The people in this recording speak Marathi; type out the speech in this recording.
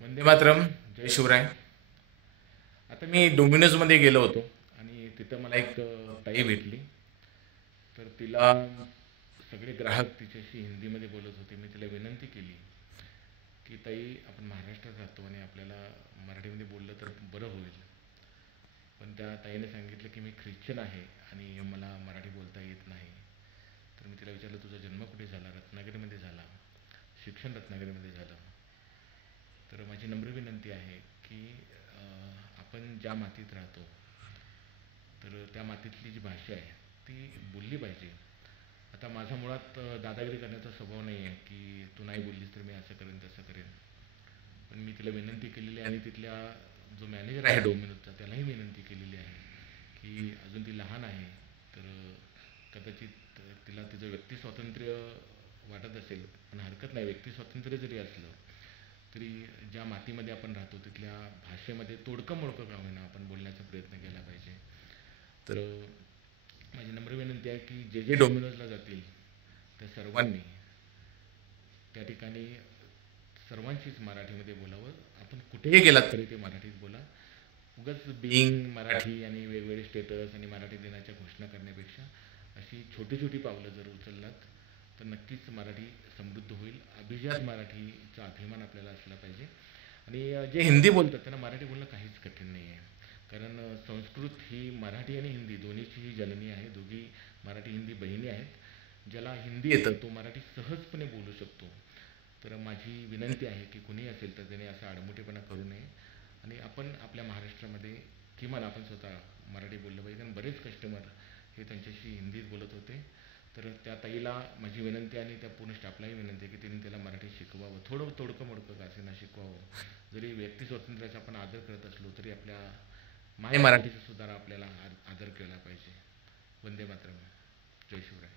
वंदे मातरम. जय शिवराय. आता मी डोमिनोजमध्ये गेलो होतो आणि तिथं मला एक ताई भेटली. तर तिला सगळे ग्राहक तिच्याशी हिंदीमध्ये बोलत होते. मी तिला विनंती केली की ताई, आपण महाराष्ट्रात राहतो आणि आपल्याला मराठीमध्ये बोललं तर बरं होईल. पण त्या ताईने सांगितलं की मी ख्रिश्चन आहे आणि मला मराठी बोलता येत नाही. तर मी तिला विचारलं, तुझा जन्म कुठे झाला? रत्नागिरीमध्ये झाला. शिक्षण रत्नागिरीमध्ये झालं. तर माझी नम्र विनंती आहे की आपण ज्या मातीत राहतो तर त्या मातीतली जी भाषा आहे ती बोलली पाहिजे. आता माझा मुळात दादागिरी करण्याचा स्वभाव नाही आहे की तू नाही बोललीस तर मी असं करेन तसं करेन. पण मी तिला विनंती केलेली आहे आणि तिथल्या जो मॅनेजर आहे डोमिनोजचा त्यालाही विनंती केलेली आहे की अजून ती लहान आहे. तर कदाचित तिला तिचं व्यक्ती स्वातंत्र्य वाटत असेल, पण हरकत नाही. व्यक्ती स्वातंत्र्य जरी असलं तरी ज्या मातीमध्ये आपण राहतो तिथल्या भाषेमध्ये तोडकं मोडकं का होईना आपण बोलण्याचा प्रयत्न केला पाहिजे. तर माझी नम्र विनंती आहे की जे जे डोमिनोजला जातील त्या सर्वांनी त्या ठिकाणी सर्वांचीच मराठीमध्ये बोलावं. आपण कुठेही गेलात तरी ते मराठीत बोला. उगाच बिईंग मराठी आणि वेगवेगळे स्टेटस आणि मराठी दिनाच्या घोषणा करण्यापेक्षा अशी छोटी छोटी पावलं जर उचललात तर नक्कीच मराठी समृद्ध होईल. अभिजात मराठीचा अभिमान आपल्याला असला पाहिजे. आणि जे हिंदी बोलतात त्यांना मराठी बोलणं काहीच कठीण नाही आहे. कारण संस्कृत ही मराठी आणि हिंदी दोन्हीचीही जननी आहे. दोघी मराठी हिंदी बहिणी आहेत. ज्याला हिंदी येतं तो मराठी सहजपणे बोलू शकतो. तर माझी विनंती आहे की कुणीही असेल तर त्याने असा आडमुठेपणा करू नये आणि आपण आपल्या महाराष्ट्रामध्ये किमान आपण स्वतः मराठी बोललं पाहिजे. कारण बरेच कस्टमर हे त्यांच्याशी हिंदीत बोलत होते. तर त्या ताईला माझी विनंती आणि त्या पूर्ण स्टाफलाही विनंती आहे की त्यांनी त्याला मराठी शिकवावं. थोडं तोडकं मोडकं का असेना शिकवावं. जरी व्यक्ती स्वातंत्र्याचा आपण आदर करत असलो तरी आपल्या माय मराठीचा सुद्धा आपल्याला आदर केला पाहिजे. वंदे मातरम. जय शिवराय.